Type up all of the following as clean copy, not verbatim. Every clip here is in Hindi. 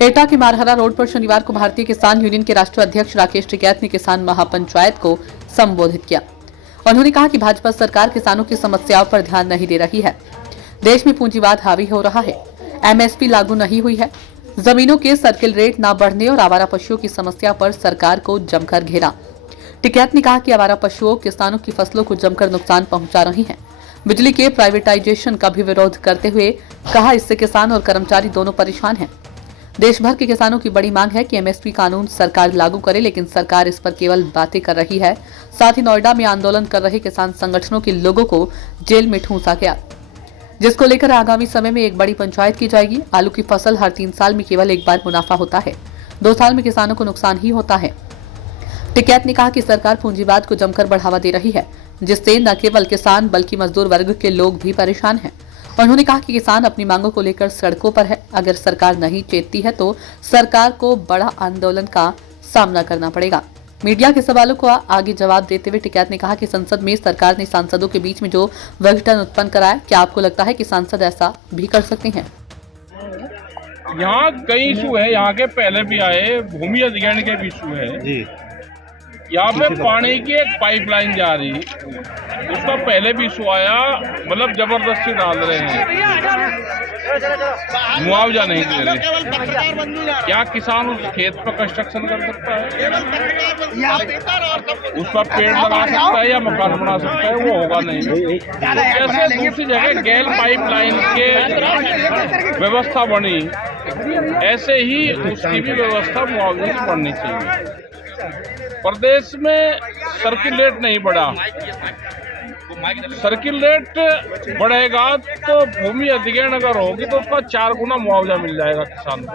एटा के मारहरा रोड पर शनिवार को भारतीय किसान यूनियन के राष्ट्रीय अध्यक्ष राकेश टिकैत ने किसान महापंचायत को संबोधित किया। उन्होंने कहा कि भाजपा सरकार किसानों की समस्याओं पर ध्यान नहीं दे रही है। देश में पूंजीवाद हावी हो रहा है, एमएसपी लागू नहीं हुई है, जमीनों के सर्किल रेट न बढ़ने और आवारा पशुओं की समस्या पर सरकार को जमकर घेरा। टिकैत ने कहा कि आवारा पशुओं किसानों की फसलों को जमकर नुकसान पहुंचा रही हैं। बिजली के प्राइवेटाइजेशन का भी विरोध करते हुए कहा, इससे किसान और कर्मचारी दोनों परेशान हैं। देश भर के किसानों की बड़ी मांग है कि एमएसपी कानून सरकार लागू करे, लेकिन सरकार इस पर केवल बातें कर रही है। साथ ही नोएडा में आंदोलन कर रहे किसान संगठनों के लोगों को जेल में ठूंसा गया, जिसको लेकर आगामी समय में एक बड़ी पंचायत की जाएगी। आलू की फसल हर 3 साल में केवल एक बार मुनाफा होता है, 2 साल में किसानों को नुकसान ही होता है। टिकैत ने कहा कि सरकार पूंजीवाद को जमकर बढ़ावा दे रही है, जिससे न केवल किसान बल्कि मजदूर वर्ग के लोग भी परेशान हैं। उन्होंने कहा कि किसान अपनी मांगों को लेकर सड़कों पर है। अगर सरकार नहीं चेतती है तो सरकार को बड़ा आंदोलन का सामना करना पड़ेगा। मीडिया के सवालों को आगे जवाब देते हुए टिकैत ने कहा कि संसद में सरकार ने सांसदों के बीच में जो विघटन उत्पन्न कराया, क्या आपको लगता है कि सांसद ऐसा भी कर सकते हैं? यहाँ कई इशू है, यहाँ के पहले भी आए, भूमि अधिग्रहण के भी इशू है जी। यहाँ पे पानी की एक पाइपलाइन जा रही, उसका पहले भी इशू आया, मतलब जबरदस्ती डाल रहे हैं, मुआवजा नहीं दे रहे। क्या किसान उस खेत पर कंस्ट्रक्शन कर सकता है? उस पर पेड़ लगा सकता है या मकान बना सकता है? वो होगा नहीं। जैसे दूसरी जगह गैल पाइपलाइन के व्यवस्था बनी, ऐसे ही उसकी भी व्यवस्था मुआवजे की बननी चाहिए। प्रदेश में सर्किल रेट नहीं बढ़ा, सर्किल रेट बढ़ेगा तो भूमि अधिग्रहण अगर होगी तो उसका 4 गुना मुआवजा मिल जाएगा किसान को,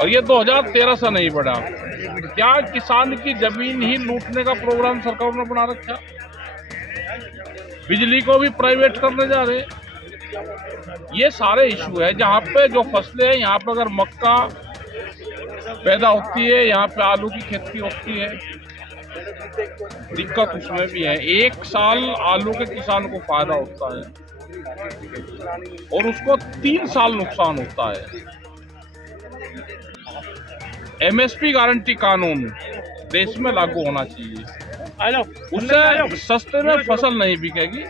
और ये 2013 से नहीं बढ़ा। क्या किसान की जमीन ही लूटने का प्रोग्राम सरकार ने बना रखा? बिजली को भी प्राइवेट करने जा रहे। ये सारे इशू है। जहाँ पे जो फसलें हैं, यहाँ पे अगर मक्का पैदा होती है, यहाँ पे आलू की खेती होती है, दिक्कत उसमें भी है। 1 साल आलू के किसान को फायदा होता है और उसको 3 साल नुकसान होता है। एमएसपी गारंटी कानून देश में लागू होना चाहिए, उससे सस्ते में फसल नहीं बिकेगी।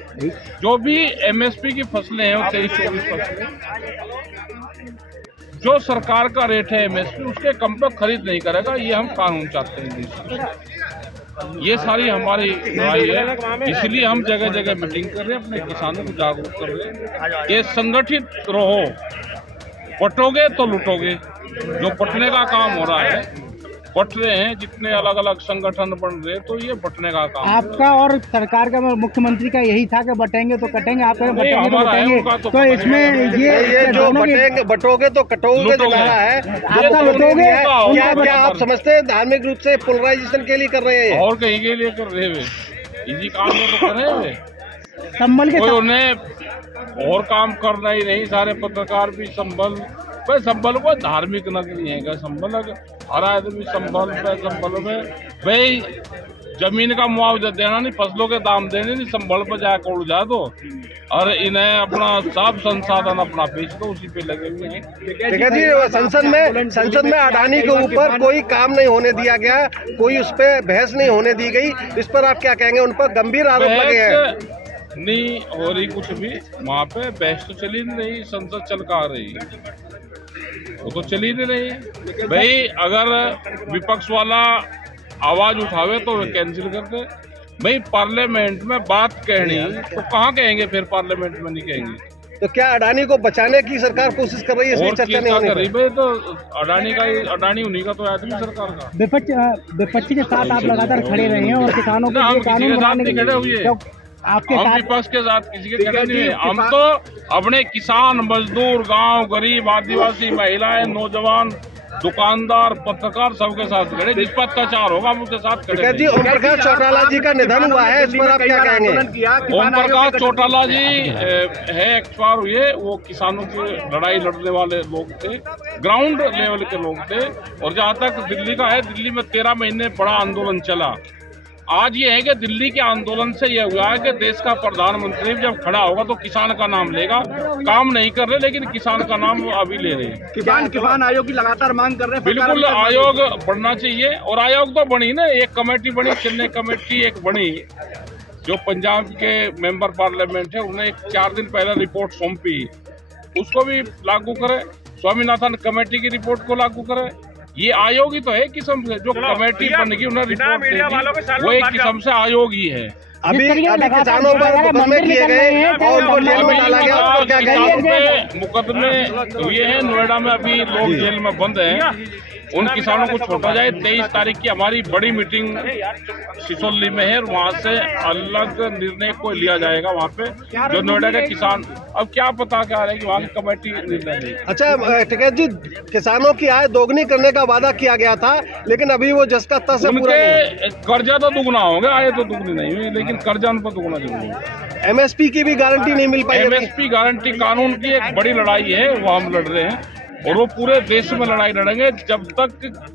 जो भी एमएसपी की फसलें हैं, 23-24 फसलें, जो सरकार का रेट है एमएसपी, उसके कम पर खरीद नहीं करेगा। ये हम कानून चाहते हैं। ये सारी हमारी लड़ाई है, इसलिए हम जगह जगह मीटिंग कर रहे हैं, अपने किसानों को जागरूक कर रहे हैं। ये संगठित रहो, बटोगे तो लुटोगे। जो बटने का काम हो रहा है, बट रहे हैं, जितने अलग अलग संगठन बन रहे, तो ये बटने का काम आपका और सरकार का, मुख्यमंत्री का यही था कि बटेंगे तो कटेंगे, आप बटेंगे तो बटेंगे। तो इसमें ये जो बटोगे तो कटोगे जो कहा है, आपका लुटोगे। क्या आप समझते हैं धार्मिक रूप से पोलराइजेशन के लिए कर रहे हैं? और कहीं के लिए कर रहे हैं? इसी काम में तो कर रहे हैं। संभल के उन्हें और काम करना ही नहीं। सारे पत्रकार भी संभल संभल को धार्मिक नगरी है। संभल हर आदमी संभल में भाई जमीन का मुआवजा देना नहीं, फसलों के दाम देने नहीं, संभल पर जाकर उड़ जा दो और इन्हें अपना सब संसाधन अपना बेच दो, उसी पे लगे हुए हैं। ठीक है जी। संसद में अडानी के ऊपर कोई काम नहीं होने दिया गया, कोई उस पर बहस नहीं होने दी गई। इस पर आप क्या कहेंगे? उन पर गंभीर आरोप लगे हैं। नहीं हो रही कुछ भी, वहाँ पे बहस तो चली नहीं रही, संसद चलका रही, वो तो चली नहीं रही। भाई अगर विपक्ष वाला आवाज उठावे तो वे कैंसिल कर दे। भाई पार्लियामेंट में बात कहनी तो कहाँ कहेंगे? फिर पार्लियामेंट में नहीं कहेंगे। तो क्या अडानी को बचाने की सरकार कोशिश कर रही है? इसलिए चर्चा नहीं हो रही भाई। तो अडानी उन्हीं का तो आदमी सरकार का। विपक्ष के साथ आप लगातार खड़े रहे हैं और किसानों को कानून बनाने के लिए खड़े हुए। आपके हम विपक्ष के साथ किसी के खड़े नहीं है। हम तो अपने किसान, मजदूर, गांव, गरीब, आदिवासी, महिलाएं, नौजवान, दुकानदार, पत्रकार सबके साथ खड़े। जिस पर अत्याचार होगा हम उसके साथ खड़े जी। ओम प्रकाश चौटाला जी का निधन हुआ है, इस पर आप क्या कहेंगे? ओम प्रकाश चौटाला जी है एक्सपायर हुए। वो किसानों की लड़ाई लड़ने वाले लोग थे, ग्राउंड लेवल के लोग थे। और जहाँ तक दिल्ली का है, दिल्ली में 13 महीने बड़ा आंदोलन चला। आज ये है कि दिल्ली के आंदोलन से यह हुआ है कि देश का प्रधानमंत्री जब खड़ा होगा तो किसान का नाम लेगा, काम नहीं कर रहे, लेकिन किसान का नाम अभी ले रहे हैं। किसान आयोग की लगातार मांग कर रहे हैं। बिल्कुल आयोग बढ़ना चाहिए, और आयोग तो बनी ना, एक कमेटी बनी, चेन्नई कमेटी एक बनी, जो पंजाब के मेंबर पार्लियामेंट है, उन्हें 4 दिन पहले रिपोर्ट सौंपी, उसको भी लागू करे। स्वामीनाथन कमेटी की रिपोर्ट को लागू करे। ये आयोग ही तो है किस्म से, जो कमेटी बनेगी उन्हें रिपोर्ट देगी, वो एक किस्म से आयोग ही है। अभी किसानों पर मुकदमे किए गए और उनको जेल में डाला गया, और क्या कहेंगे? मुकदमे हुए हैं, नोएडा में अभी लोग जेल में बंद हैं, उन किसानों को छोड़ा जाए। 23 तारीख की हमारी बड़ी मीटिंग सिसोली में है, वहाँ से अलग निर्णय को लिया जाएगा। वहाँ पे जो नोएडा के किसान, अब क्या पता क्या है कि वहाँ की कमेटी निर्णय लेगी। अच्छा टिकैत जी, किसानों की आय दोगुनी करने का वादा किया गया था, लेकिन अभी वो जस का तस है पूरा नहीं। उनके कर्जा तो दुगना हो गया, आय तो दुगनी नहीं हुई, लेकिन कर्जा उन पर दुगना जरूर होगा। एमएसपी की भी गारंटी नहीं मिल पाई। एमएसपी गारंटी कानून की एक बड़ी लड़ाई है, वो हम लड़ रहे हैं, और वो पूरे देश में लड़ाई लड़ेंगे। जब तक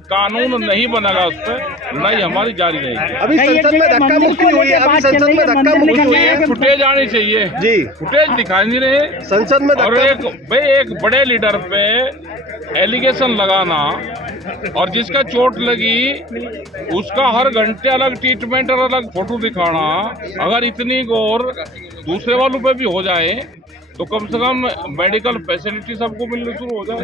कानून नहीं बनेगा उस पर लड़ाई हमारी जारी रहेगी। अभी संसद में धक्का मुक्की हुई है, अभी संसद में धक्का मुक्की हुई है। फुटेज आनी चाहिए जी, फुटेज दिखाई नहीं रहे संसद में और एक बड़े लीडर पे एलिगेशन लगाना, और जिसका चोट लगी उसका हर घंटे अलग ट्रीटमेंट और अलग फोटो दिखाना, अगर इतनी गौर दूसरे वालों पे भी हो जाए तो कम से कम मेडिकल फैसिलिटी सबको मिलने शुरू हो जाए।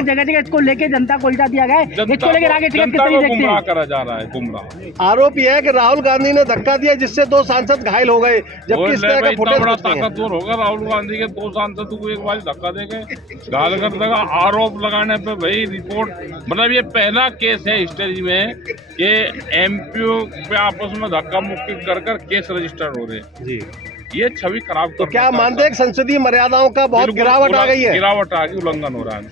जगह जगह इसको लेके जनता को उल्टा दिया गया, इसको लेके राकेश टिकैत जनता को गुमराह करा जा रहा है, गुमराह। आरोप यह है कि राहुल गांधी ने धक्का दिया, जिससे 2 सांसद घायल हो गए, जबकि इस तरह का इतना फुटेज बड़ा कुछ नहीं है। ताकतवर होगा राहुल गांधी के 2 सांसद को एक बार धक्का देंगे, गाल कर देगा। आरोप लगाने पे भाई रिपोर्ट, मतलब ये पहला केस है हिस्ट्री में कि एमपीओ पे आपस में धक्का मुक्की कर केस रजिस्टर्ड हो रहे हैं जी। ये छवि खराब तो क्या मानते हैं कि संसदीय मर्यादाओं का बहुत गिरावट आ गई है? गिरावट आ गई, उल्लंघन हो रहा है।